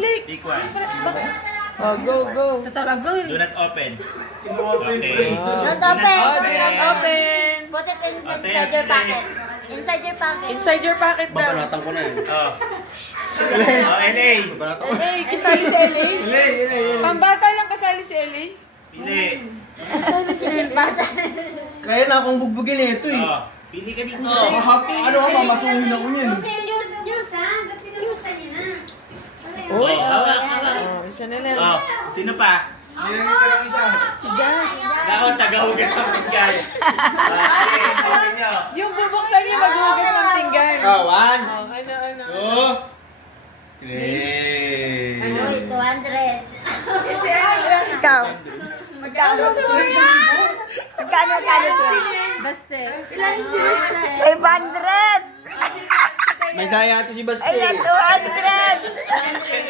Pick one. Oh, go. Talaga. Do not open. Okay. Not open. Oh, do not open. Put it inside your pocket. Inside your pocket. Inside your pocket daw. Babanatan ko na yan. Oh. Oh, LA. Babanatan ko. Eh, kasali si LA? Pambata lang kasali si LA? Pili. Kasali si LA? Bata. Kaya na akong bugbugin eh, ito eh. Oh. Pili ka dito. Ano ka, mamasuhin ako niyan. Juice, ha? Juice, niya na. Uy, hawak. Oh, isa na lang. Oh. Sino pa? Si Jazz. Ako, tagahugas ng pinggan. Sige, open nyo. Yung bubuksan niya maghugas ng pinggan. Oh, one, Oh, ano? two, three. Uy, 200. Kasi ano lang. Ikaw. Magkano siya? Magkano siya? Baste. Ilan si Baste? 500! May daya ito si Basti. Ayan, 200!